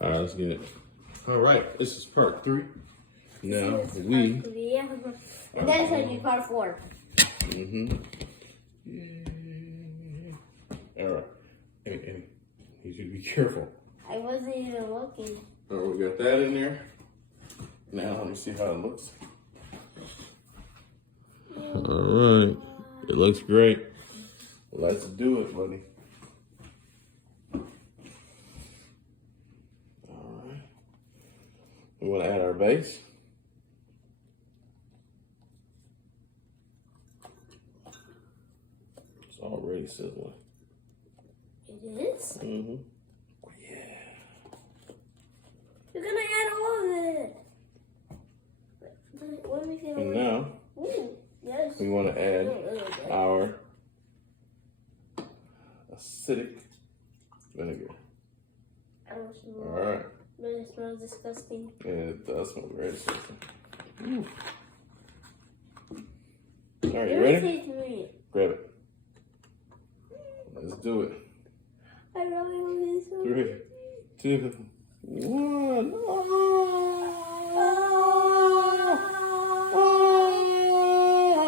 All right, let's get it. All right, this is part 3. Now we. And then it's gonna be part 4. All right. Hey, you should be careful. I wasn't even looking. Oh, we got that in there. Now let me see how it looks. All right, it looks great. Let's do it, buddy. All right. We want to add our base. It's already sizzling. It is? Mm-hmm. Yeah. You're gonna add all of it. Let me see. And now Yes. we want to add our acidic vinegar. I don't smell. All right. But it smells disgusting. And it does smell very disgusting. All right, you ready? Grab it. Let's do it. I really want this one. 3, 2, 1.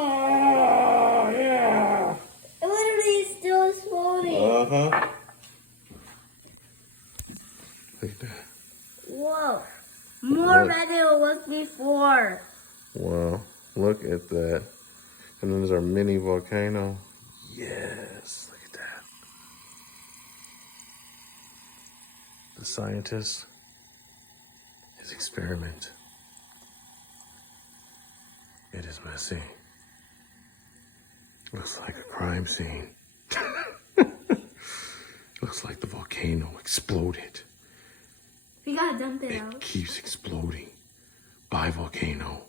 Oh, yeah. It literally is still exploding. Uh-huh. Look at that. Whoa. More red than it was before. Wow, look at that. And then there's our mini volcano. Yes, look at that. The scientist, his experiment. It is messy. Looks like a crime scene. Looks like the volcano exploded. We gotta dump it It out. keeps exploding by volcano.